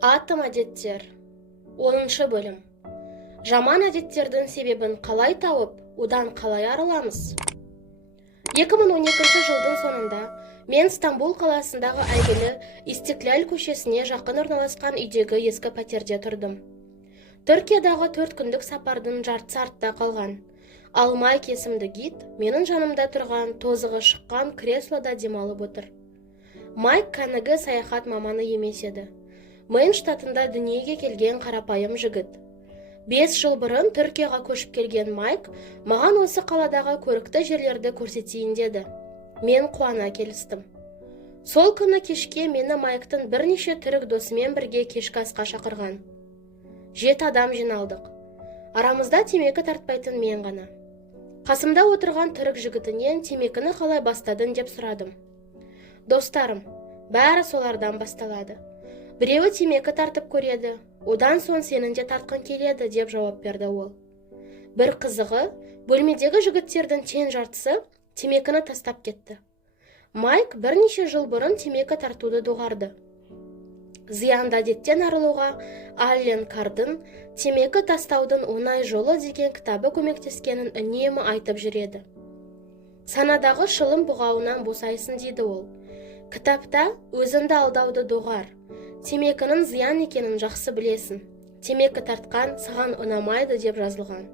Атом әдеттер. 10 бөлім. Жаман әдеттердің себебін қалай тауып, одан қалай арыламыз? 2012 жылдың сонында мен Стамбул қаласындағы әйгілі Истиклал көшесіне жақын орналасқан үйдегі ескі пәтерде тұрдым. Түркиядағы 4 күндік сапардың жартысы артта қалған. Ал Майк есімді гид менің жанымда тұрған тозығы шыққан креслода демалып отыр. Майк кәнігі саяхат маманы емес еді. Мэн штатында дүниеге келген қарапайым жігіт. 5 жыл бұрын Түркияға көшіп келген Майк маған осы қаладағы көрікті жерлерді көрсетейін деді. Мен қуана келістім. Сол күні кешке мені Майктың бірнеше түрік досымен бірге кешкі асқа шақырған. 7 адам жиналдық. Арамызда темекі тартпайтын мен ғана. Қасымда отырған түрік жігітінен темекіні қалай бастадың деп сұрадым. Достарым, бәрі солардан басталады. Біреуі темекі тартып көреді, одан соң сенің де тартқың келеді деп жауап берді ол. Бір қызығы, бөлмедегі жігіттердің тең жартысы темекіні тастап кетті. Майк бірнеше жыл бұрын темекі тартуды доғарды. Зиянды әдеттен арылуға Аллен Кардың темекі тастаудың оңай жолы деген кітабы көмектескенін үнемі айтып жүреді. Санадағы шылым бұғауынан босайсын дейді ол. Кітапта өзіңді алдауды доғар. Темекінің зиян екенін жақсы білесің. Темекі тартқан саған ұнамайды деп жазылған.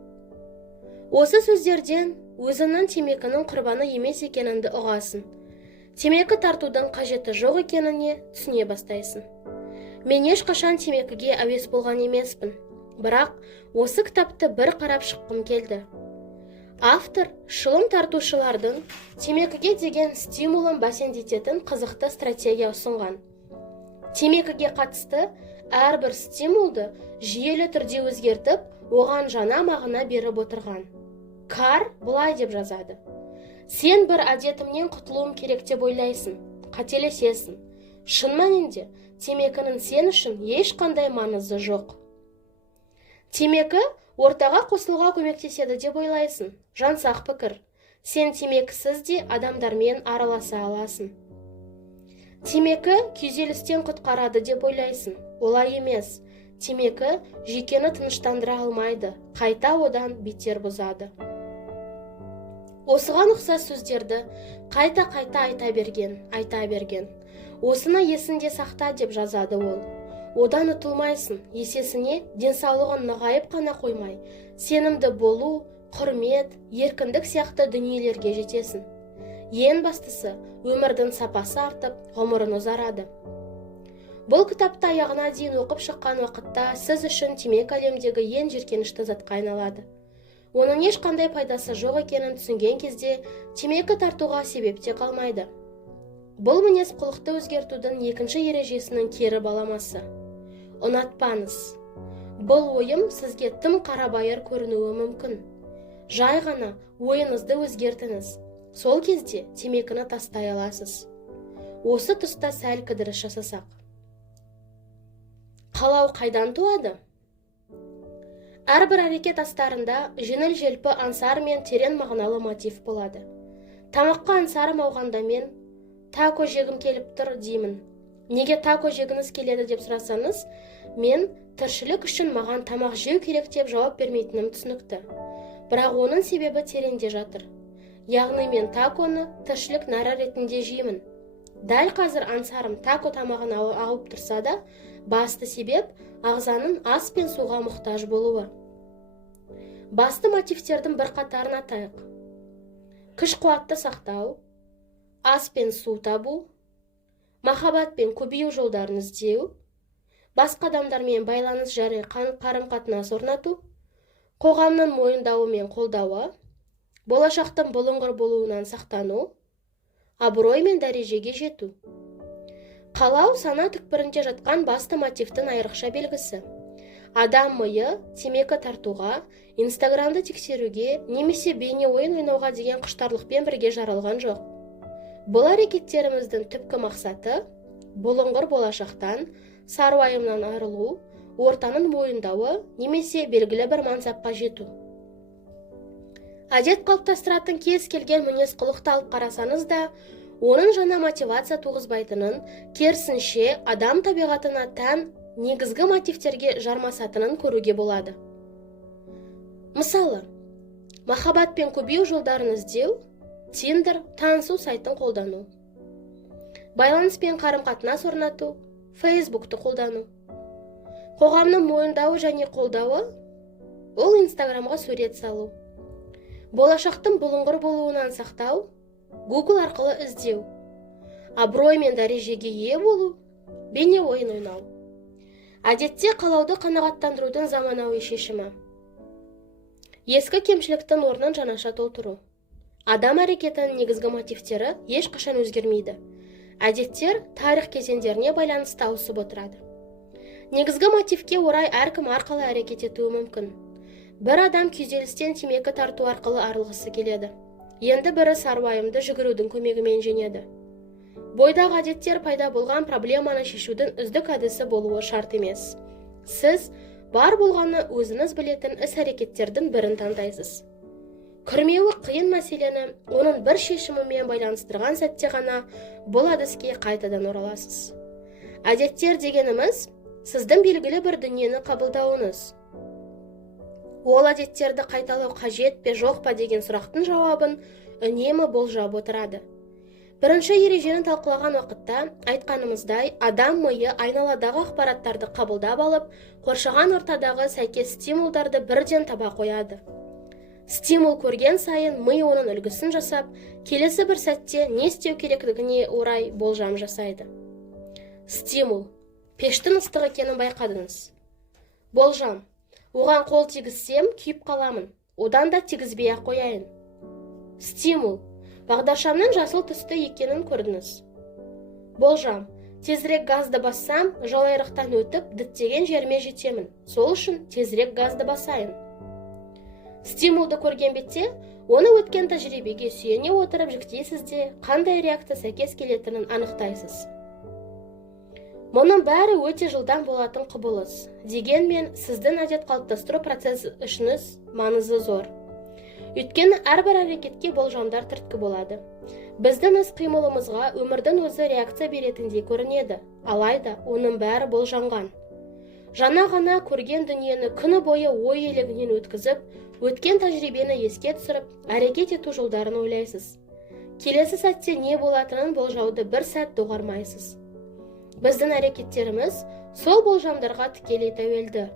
Осы сөздерден өзіңнің темекінің құрбаны емес екеніңді ұғасың. Темекі тартудың қажеті жоқ екеніне түсіне бастайсың. Мен ешқашан темекіге әуес болған емеспін. Бірақ осы кітапты бір қарап шыққым келді. Автор шылым тартушылардың темекіге деген стимулын бәсеңдететін қызықты стратегия ұсынған. Темекіге қатысты әрбір стимулды жүйелі түрде өзгертіп, оған жаңа мағына беріп отырған. Кар бұлай деп жазады. Сен бір әдетімнен құтылуым керек деп ойлайсың, қателесесің. Шын мәнінде темекінің сен үшін ешқандай маңызы жоқ. Темекі ортаға қосылуға көмектеседі деп ойлайсың. Жансақ пікір. Сен темекісіз де адамдармен араласа аласың. Темекі күйзелістен құтқарады деп ойлайсың. Олай емес. Темекі жүйкені тыныштандыра алмайды, қайта одан бетер бұзады. Осыған ұқсас сөздерді қайта-қайта айта берген. Осыны есінде сақта деп жазады ол. Одан ұтылмайсың, есесіне денсаулығын нығайып қана қоймай, сенімді болу, құрмет, еркіндік сияқты дүниелерге жетесің. Ең бастысы, өмірдің сапасы артып, ғұмырың ұзарады. Бұл кітапты аяғына дейін оқып шыққан уақытта сіз үшін темекі әлемдегі ең жиіркенішті затқа айналады. Оның ешқандай пайдасы жоқ екенін түсінген кезде темекі тартуға себеп те қалмайды. Бұл мінез құлықты өзгертудің екінші ережесінің кері баламасы. Ұнатпаңыз. Бұл ойым сізге тым қарабайыр көрінуі мүмкін. Жай ғана ойыңызды өзгертіңіз. Сол кезде темекіні тастай аласыз. Осы тұста сәл кідіріс жасасақ. Қалау қайдан туады? Әрбір әрекет астарында жеңіл-желпі аңсар мен терең мағыналы мотив болады. Тамаққа аңсарым ауғанда мен тако жегім келіп тұр деймін. Неге тако жегіңіз келеді деп сұрасаңыз, мен тіршілік үшін маған тамақ жеу керек деп жауап бермейтінім түсінікті. Бірақ оның себебі тереңде жатыр. Яғни мен таконы тіршілік нәрі ретінде жеймін. Дәл қазір аңсарым тако тамағын ауып тұрса да, басты себеп ағзаның ас пен суға мұқтаж болуы. Басты мотивтердің бір қатарын атайық. Күш қуатты сақтау, ас пен су табу, махаббат пен көбею жолдарын іздеу, басқа адамдармен байланыс жары қарым-қатынас орнату, қоғамның мойындауы мен қолдауы, болашақтың бұлыңғыр болуынан сақтану, абырой мен дәрежеге жету. Қалау сана түкпірінде жатқан басты мотивтің айрықша белгісі. Адам миы темекі тартуға, Инстаграмды тексеруге, немесе бейне ойын ойнауға деген құштарлықпен бірге жаралған жоқ. Бұл әрекеттеріміздің түпкі мақсаты бұлыңғыр болашақтан, саруайымнан арылу, ортаның мойындауы немесе белгілі бір мансапқа жету. Әдет қалыптастыратын кез келген мінез құлықты алып қарасаңыз да, оның жаңа мотивация туғызбайтынын, керісінше адам табиғатына тән негізгі мотивтерге жармасатынын көруге болады. Мысалы, махаббатпен көбею жолдарын іздеу, Tinder, танысу сайтын қолдану. Байланыспен қарым-қатынас орнату, Facebook'ты қолдану. Қоғамның мойындауы және қолдауы, ол Instagram'ға сурет салу. Болашақтың бұлыңғыр болуынан сақтау, Google арқылы іздеу. Абырой мен дәрежеге ие болу, бейне ойын ойнау. Әдетте қалауды қанағаттандырудың заманауи шешімі. Ескі кемшіліктің орнын жаңаша толтыру. Адам әрекетінің негізгі мотивтері ешқашан өзгермейді. Әдеттер тарих кезеңдеріне байланысты ауысып отырады. Негізгі мотивке орай әркім арқылы әрекет етуі мүмкін. Бір адам күйзелістен темекі тарту арқылы арылғысы келеді. Енді бірі сарыуайымды жүгірудің көмегімен жеңеді. Бойдағы әдеттер пайда болған проблеманы шешудің үздік әдісі болуы шарт емес. Сіз бар болғаны өзіңіз білетін іс-әрекеттердің бірін таңдайсыз. Күрмеуі қиын мәселені оның бір шешімімен байланыстырған сәтте ғана бұл әдіске қайтадан ораласыз. Әдеттер дегеніміз сіздің белгілі бір дүниені қабылдауыңыз. Ол әдеттерді қайталау қажет пе жоқ па деген сұрақтың жауабын үнемі болжап отырады. Бірінші ережені талқылаған уақытта айтқанымыздай, адам миы айналадағы ақпараттарды қабылдап алып, қоршаған ортадағы сәйкес стимулдарды бірден таба қояды. Стимул көрген сайын ми оның үлгісін жасап, келесі бір сәтте не істеу керектігіне орай болжам жасайды. Стимул. Пештің ыстық екенін байқадыңыз. Болжам. Оған қол тигізсем, күйіп қаламын. Одан да тигізбей-ақ қояйын. Стимул. Бағдаршамның жасыл түсті екенін көрдіңіз. Болжам. Тезірек газды бассам, жолайрықтан өтіп, діттеген жеріме жетемін. Сол үшін тезірек газды басайын. Стимулды көрген бетте, оны өткен тәжірибеге сүйене отырып жіктейсіз де, қандай реакция сәйкес келетінін анықтайсыз. Мұның бәрі өте жылдан болатын құбылыс. Дегенмен, сіздің әдет қалыптастыру процесі ішіңіз маңызы зор. Өйткені әрбір әрекетке болжамдар түрткі болады. Біздің іс-қимылымызға өмірдің өзі реакция беретіндей көрінеді, алайда оның бәрі болжанған. Жаңа ғана көрген дүниені күні бойы ой елегінен өткізіп, өткен тәжірибені еске түсіріп, әрекет ету жолдарын ойлайсыз. Келесі сәтте не болатынын болжауды бір сәт доғармайсыз. Біздің әрекеттеріміз сол болжамдарға тікелей тәуелді.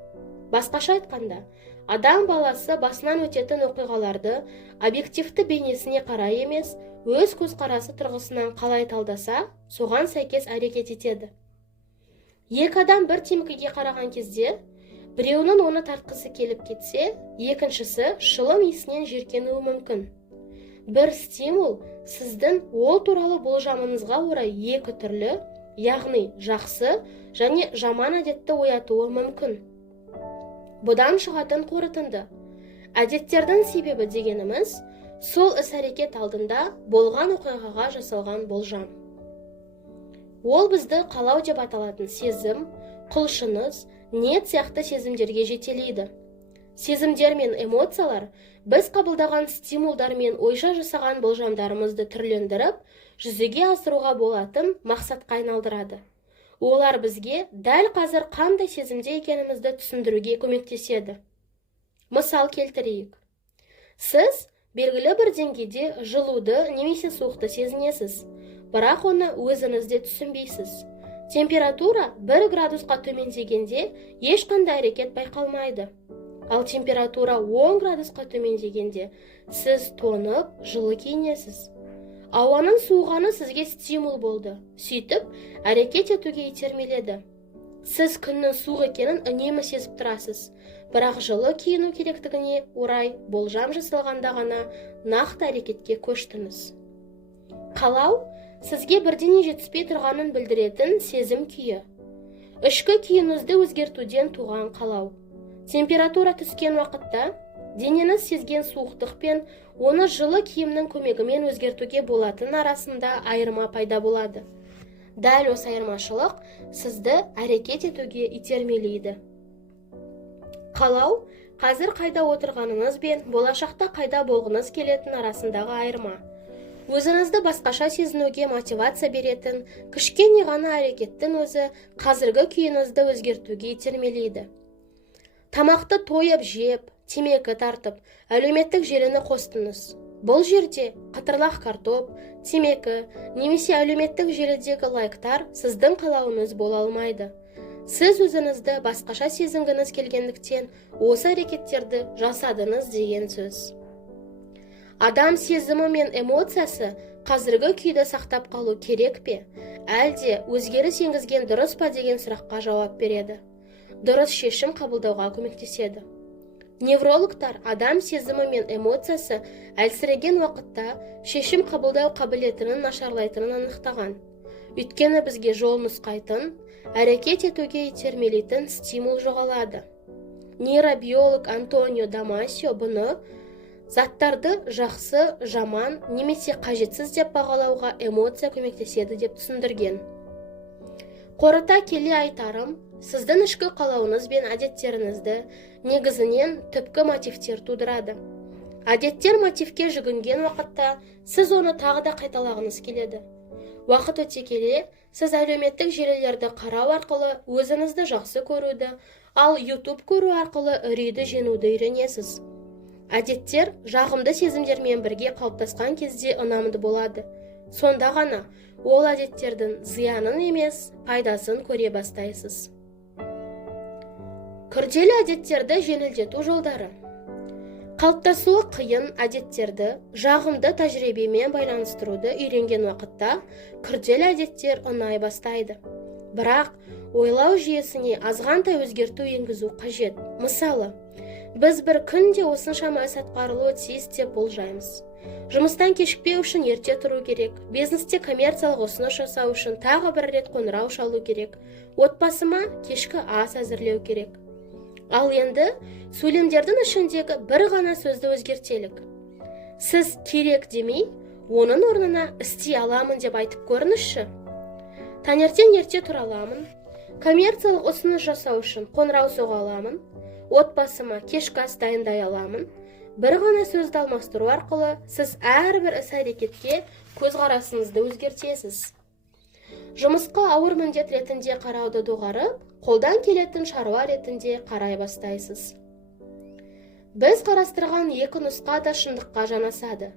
Басқаша айтқанда, адам баласы басынан өтетін оқиғаларды объективті бейнесіне қарай емес, өз көзқарасы тұрғысынан қалай талдаса, соған сәйкес әрекет етеді. Екі адам бір темекіге қараған кезде, біреуінің оны тартқысы келіп кетсе, екіншісі шылым иісінен жиіркенуі мүмкін. Бір стимул сіздің ол туралы болжамыңызға орай екі түрлі, яғни жақсы және жаман әдетті оятуы мүмкін. Бұдан шығатын қорытынды. Әдеттердің себебі дегеніміз, сол іс-әрекет алдында болған оқиғаға жасалған болжам. Ол бізді қалау деп аталатын сезім, құлшыныс, ниет сияқты сезімдерге жетелейді. Сезімдер мен эмоциялар біз қабылдаған стимулдар мен ойша жасаған болжамдарымызды түрлендіріп, жүзеге асыруға болатын мақсатқа айналдырады. Олар бізге дәл қазір қандай сезімде екенімізді түсіндіруге көмектеседі. Мысал келтірейік. Сіз белгілі бір деңгейде жылуды немесе суықты сезінесіз, бірақ оны өзіңізде түсінбейсіз. Температура 1 градусқа төмендегенде ешқандай әрекет байқалмайды. Ал температура 10 градусқа төмендегенде сіз тонып, жылы киінесіз. Ауаның суығаны сізге стимул болды. Сөйтіп, әрекет етуге итермеледі. Сіз күннің суық екенін үнемі сезіп тұрасыз. Бірақ жылы киіну керектігіне орай болжам жасалғанда ғана нақты әрекетке көштіңіз. Қалау сізге бірдеңе жетіспей тұрғанын білдіретін сезім күйі. Ішкі күйіңізді өзгертуден туған қалау. Температура түскен уақытта денеңіз сезген суықтық пен оны жылы киімнің көмегімен өзгертуге болатын арасында айырма пайда болады. Дәл осы айырмашылық сізді әрекет етуге итермелейді. Қалау қазір қайда отырғаныңыз бен болашақта қайда болғыңыз келетін арасындағы айырма. Өзіңізді басқаша сезінуге мотивация беретін кішкене ғана әрекеттің өзі қазіргі күйіңізді өзгертуге итермелейді. Тамақты тойып жеп, темекі тартып, әлеуметтік желіні қостыңыз. Бұл жерде қатырлақ картоп, темекі, немесе әлеуметтік желідегі лайктар сіздің қалауыңыз бола алмайды. Сіз өзіңізді басқаша сезінгіңіз келгендіктен осы әрекеттерді жасадыңыз деген сөз. Адам сезімі мен эмоциясы қазіргі күйді сақтап қалу керек пе, әлде өзгеріс енгізген дұрыс па деген сұраққа жауап береді. Дұрыс шешім қабылдауға көмектеседі. Неврологтар адам сезімі мен эмоциясы әлсіреген уақытта шешім қабылдау қабілетінің нашарлайтынын анықтаған. Өйткені бізге жол нұсқайтын, әрекет етуге итермелейтін стимул жоғалады. Нейробиолог Антонио Дамасио бұны заттарды жақсы, жаман немесе қажетсіз деп бағалауға эмоция көмектеседі деп түсіндірген. Қорыта келе айтарым, сіздің ішкі қалауыңыз бен әдеттеріңізді негізінен түпкі мотивтер тудырады. Әдеттер мотивке жүгінген уақытта сіз оны тағы да қайталағыңыз келеді. Уақыт өте келе, сіз әлеуметтік желілерді қарау арқылы өзіңізді жақсы көруді, ал YouTube көру арқылы үрейді жеңуді үйренесіз. Әдеттер жағымды сезімдермен бірге қалыптасқан кезде ұнамды болады. Сонда ғана ол әдеттердің зиянын емес, пайдасын көре бастайсыз. Күрделі әдеттерді жеңілдету жолдары. Қалыптасуы қиын әдеттерді жағымды тәжірибемен байланыстыруды үйренген уақытта күрделі әдеттер ұнай бастайды. Бірақ ойлау жүйесіне азғантай өзгерту енгізу қажет. Мысалы, біз бір күнде осыншама іс атқарылуы тиіс деп болжаймыз. Жұмыстан кешікпеу үшін ерте тұру керек, бизнесте коммерциялық ұсыныс жасау үшін тағы бір рет қоңырау шалу керек, отбасыма кешкі ас әзірлеу керек. Ал енді сөйлемдердің ішіндегі бір ғана сөзді өзгертелік. Сіз керек демей, оның орнына істей аламын деп айтып көріңізші. Таңертең ерте тұра аламын, коммерциялық ұсыныс жасау үшін қоңырау соға аламын, отбасыма кешкі ас дайындай аламын. Бір ғана сөзді алмастыру арқылы сіз әрбір іс-әрекетке көзқарасыңызды өзгертесіз. Жұмысқа ауыр міндет ретінде қарауды доғарып, қолдан келетін шаруа ретінде қарай бастайсыз. Біз қарастырған екі нұсқа да шындыққа жанасады.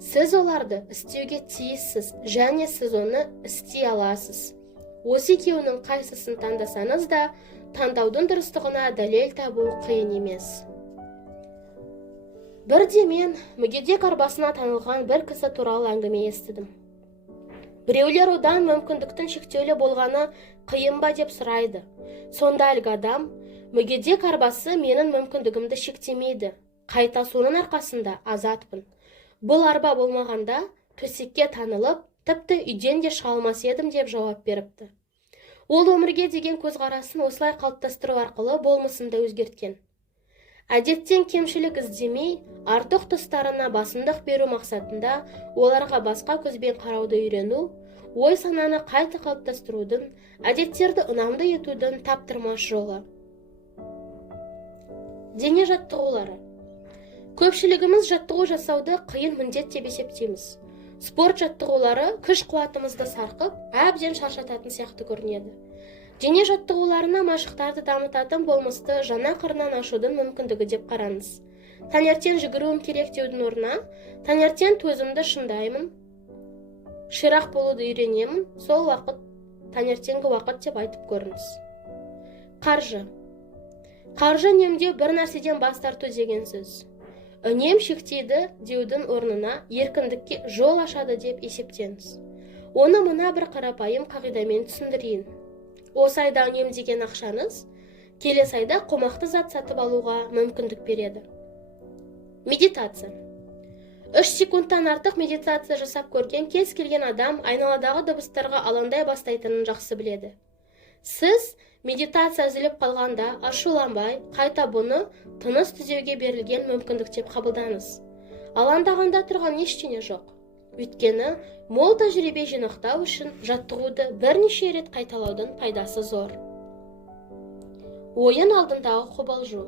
Сіз оларды істеуге тиіссіз және сіз оны істей аласыз. Осы екеуінің қайсысын таңдасаңыз да, таңдаудың дұрыстығына дәлел табу қиын емес. Бірде мен мүгедек арбасына таңылған бір кісі туралы әңгіме естідім. Біреулер одан мүмкіндіктің шектеулі болғаны қиын ба деп сұрайды. Сонда әлгі адам, мүгедек арбасы менің мүмкіндігімді шектемейді. Қайта соның арқасында азатпын. Бұл арба болмағанда төсекке танылып, тіпті үйден де шыға алмас едім деп жауап беріпті. Ол өмірге деген көзқарасын осылай қалыптастыру арқылы болмысында өзгерткен. Әдеттен кемшілік іздемей, артық тұстарына басымдық беру мақсатында оларға басқа көзбен қарауды үйрену, ой сананы қайта қалыптастырудың, әдеттерді ұнамды етудің таптырмас жолы. Дене жаттығулары. Көпшілігіміз жаттығу жасауды қиын міндет деп есептейміз. Спорт жаттығулары күш қуатымызды сарқып, әбден шаршататын сияқты көрінеді. Дене жаттығуларына машықтарды дамытатын болмысты жаңа қырынан ашудың мүмкіндігі деп қараңыз. Таңертең жүгіруім керек деудің орнына, таңертең төзімді шыңдаймын, ширақ болуды үйренемін, сол уақыт таңертеңгі уақыт деп айтып көріңіз. Қаржы. Қаржы үнемдеу бір нәрседен бас тарту деген сөз. Үнем шектейді деудің орнына еркіндікке жол ашады деп есептеңіз. Оны мына бір қарапайым қағидамен түсіндірейін. Осы айда үнемдеген ақшаңыз келесі айда қомақты зат сатып алуға мүмкіндік береді. Медитация. 3 секундтан артық медитация жасап көрген кез келген адам айналадағы дыбыстарға алаңдай бастайтынын жақсы біледі. Сіз медитация үзіліп қалғанда ашуланбай, қайта бұны тыныс түзеуге берілген мүмкіндік деп қабылдаңыз. Алаңдағанда тұрған ештеңе жоқ. Өйткені мол тәжірибе жинақтау үшін жаттығуды бірнеше рет қайталаудың пайдасы зор. Ойын алдындағы қобалжу.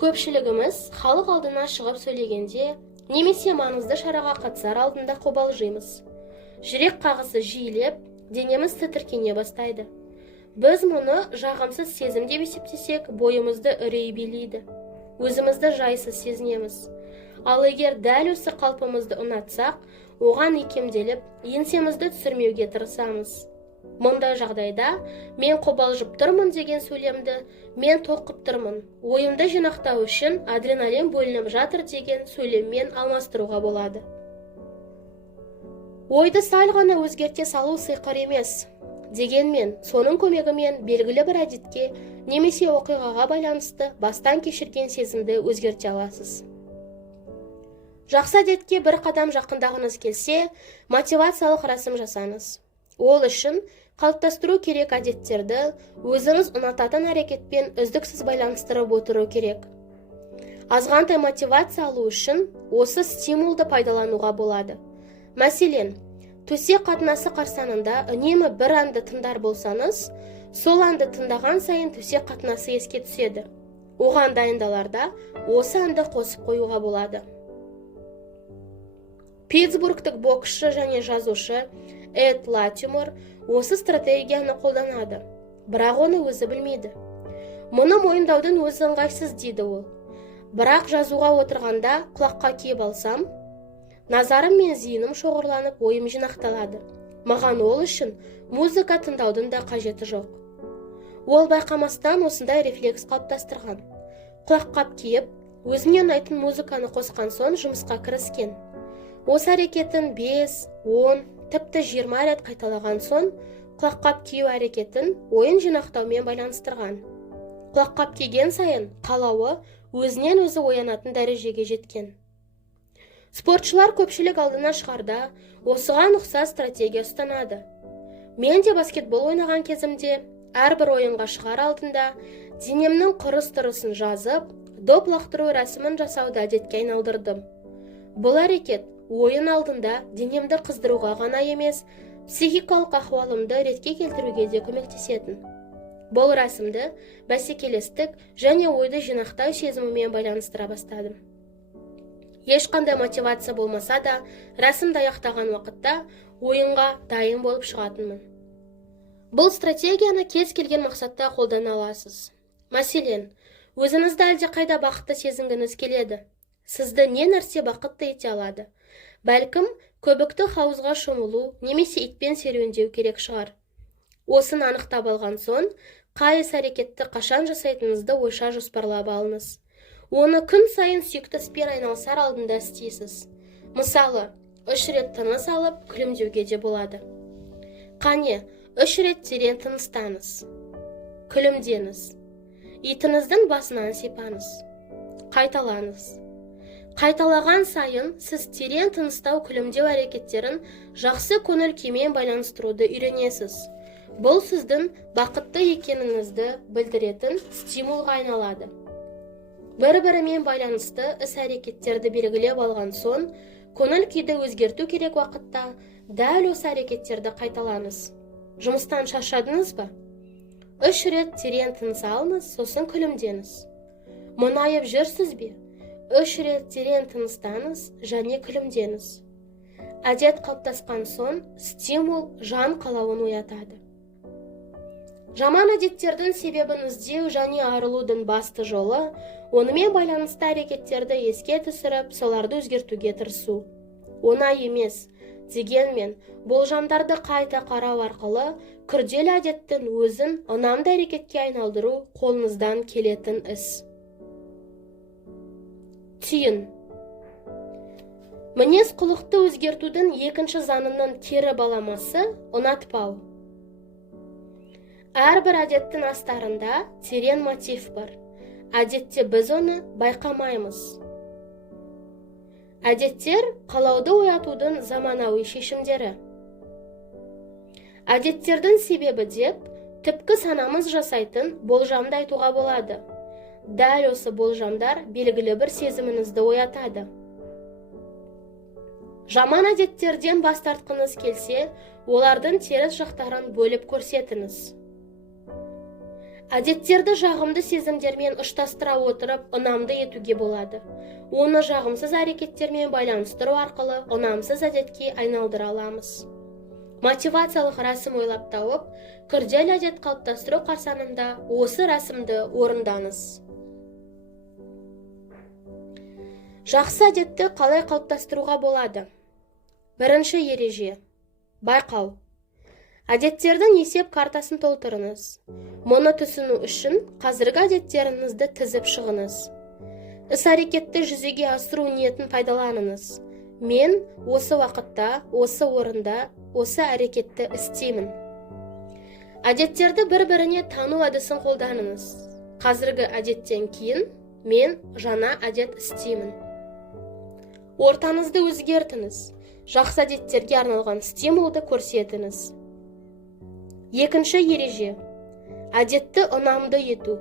Көпшілігіміз халық алдына шығып сөйлегенде немесе маңызды шараға қатысар алдында қобалжимыз. Жүрек қағысы жиілеп, денеміз тітіркене бастайды. Біз мұны жағымсыз сезім деп есептесек, бойымызды үрей билейді. Өзімізді жайсыз сезінеміз. Ал егер дәл осы қалпымызды ұнатсақ, оған икемделіп, еңсемізді түсірмеуге тырысамыз. Мұндай жағдайда мен қобалжып тұрмын деген сөйлемді мен тоқып тұрмын, ойымды жинақтау үшін адреналин бөлініп жатыр деген сөйлеммен алмастыруға болады. Ойды сәл ғана өзгерте салу сиқыр емес. Дегенмен, соның көмегімен белгілі бір әдетке немесе оқиғаға байланысты бастан кешірген сезімді өзгерте аласыз. Жақсы әдетке бір қадам жақындағыңыз келсе, мотивациялық рәсім жасаңыз. Ол үшін қалыптастыру керек әдеттерді өзіңіз ұнататын әрекетпен үздіксіз байланыстырып отыру керек. Азғантай мотивация алу үшін осы стимулды пайдалануға болады. Мәселен, төсек қатынасы қарсаңында үнемі бір әнді тыңдар болсаңыз, сол әнді тыңдаған сайын төсек қатынасы еске түседі. Оған дайындаларда осы әнді қосып қоюға болады. Питтсбургтік боксшы және жазушы Эд Латимор осы стратегияны қолданады, бірақ оны өзі білмейді. Мұны мойындаудың өзі ыңғайсыз дейді ол. Бірақ жазуға отырғанда құлаққа киіп алсам, назарым мен зейінім шоғырланып, ойым жинақталады. Маған ол үшін музыка тыңдаудың да қажеті жоқ. Ол байқамастан осындай рефлекс қалыптастырған. Құлаққап киіп, өзіне ұнайтын музыканы қосқан соң жұмысқа кіріскен. Осы әрекетін 5, 10, тіпті 20 рет қайталаған соң, құлаққап кию әрекетін ойын жинақтаумен байланыстырған. Құлаққап киген сайын қалауы өзінен өзі оянатын дәрежеге жеткен. Спортшылар көпшілік алдына шығарда осыған ұқсас стратегия ұстанады. Мен де баскетбол ойнаған кезімде әрбір ойынға шығар алдында денемнің құрыс-тұрысын жазып, доп лақтыру рәсімін жасауды әдетке айналдырдым. Бұл әрекет ойын алдында денемді қыздыруға ғана емес, психикалық ахуалымды ретке келтіруге де көмектесетін. Бұл рәсімді бәсекелестік және ойды жинақтау сезімімен байланыстыра бастадым. Ешқандай мотивация болмаса да, рәсімді аяқтаған уақытта ойынға дайын болып шығатынмын. Бұл стратегияны кез келген мақсатта қолдана аласыз. Мәселен, өзіңізді әлде қайда бақытты сезінгіңіз келеді. Сізді не нәрсе бақытты ете алады? Бәлкім, көбікті хауызға шомылу немесе итпен серуендеу керек шығар. Осын анықтап алған соң, қай іс-әрекетті қашан жасайтыныңызды ойша жоспарлап алыңыз. Оны күн сайын сүйікті іспен айналысар алдында істейсіз. Мысалы, 3 рет тыныс алып, күлімдеуге де болады. Қане, 3 рет терең тыныстаңыз. Күлімдеңіз. Итіңіздің басынан сипаңыз. Қайталаңыз. Қайталаған сайын сіз терең тыныстау күлімдеу әрекеттерін жақсы көңіл күймен байланыстыруды үйренесіз. Бұл сіздің бақытты екеніңізді білдіретін стимулға айналады. Бір-бірімен байланысты іс-әрекеттерді белгілеп алған соң, көңіл күйді өзгерту керек уақытта дәл осы әрекеттерді қайталаңыз. Жұмыстан шаршадыңыз ба? 3 рет терең тыныс алыңыз, сосын күлімдеңіз. Мұнайып жүрсіз бе? 3 рет терең тыныстаңыз және күлімдеңіз. Әдет қалыптасқан соң, стимул жан қалауын оятады. Жаман әдеттердің себебін іздеу және арылудың басты жолы, онымен байланысты әрекеттерді еске түсіріп, соларды өзгертуге тырысу. Оңай емес, дегенмен, болжамдарды қайта қарау арқылы, күрделі әдеттің өзін ұнамды әрекетке айналдыру қолыңыздан келетін іс. Түйін. Мінез құлықты өзгертудің екінші заңының кері баламасы ұнатпау. Әрбір әдеттің астарында терең мотив бар. Әдетте біз оны байқамаймыз. Әдеттер қалауды оятудың заманауи шешімдері. Әдеттердің себебі деп, түпкі санамыз жасайтын болжамды айтуға болады. Дәл осы болжамдар белгілі бір сезіміңізді оятады. Жаман әдеттерден бас тартқыңыз келсе, олардың теріс жақтарын бөліп көрсетіңіз. Әдеттерді жағымды сезімдермен ұштастыра отырып, ұнамды етуге болады. Оны жағымсыз әрекеттермен байланыстыру арқылы ұнамсыз әдетке айналдыра аламыз. Мотивациялық рәсім ойлап тауып, күрделі әдет қалыптастыру қарсаңында осы рәсімді орындаңыз. Жақсы әдетті қалай қалыптастыруға болады? Бірінші ереже. Байқау. Әдеттердің есеп картасын толтырыңыз. Мұны түсіну үшін қазіргі әдеттеріңізді тізіп шығыңыз. Іс-әрекетті жүзеге асыру ниетін пайдаланыңыз. Мен осы уақытта, осы орында, осы әрекетті істеймін. Әдеттерді бір-біріне тану әдісін қолданыңыз. Қазіргі әдеттен кейін мен жаңа әдет істеймін. Ортаңызды өзгертіңіз. Жақсы әдеттерге арналған стимулды көрсетіңіз. Екінші ереже. Әдетті ұнамды ету.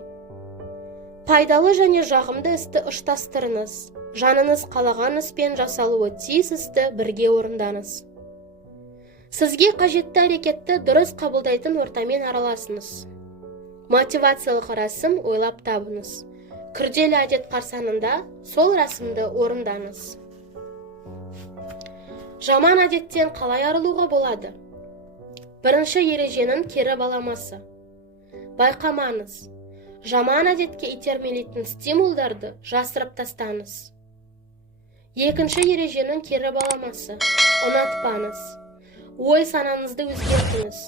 Пайдалы және жағымды істі ұштастырыңыз. Жаныңыз қалаған іспен жасалуы тиіс істі бірге орындаңыз. Сізге қажетті әрекетті дұрыс қабылдайтын ортамен араласыңыз. Мотивациялық рәсім ойлап табыңыз. Күрделі әдет қарсаңында сол рәсімді орындаңыз. Жаман әдеттен қалай арылуға болады? Бірінші ереженің кері баламасы. Байқамаңыз. Жаман әдетке итермелейтін стимулдарды жасырып тастаңыз. Екінші ереженің кері баламасы. Ұнатпаңыз. Ой санаңызды өзгертіңіз.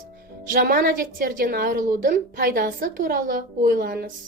Жаман әдеттерден айырылудың пайдасы туралы ойлаңыз.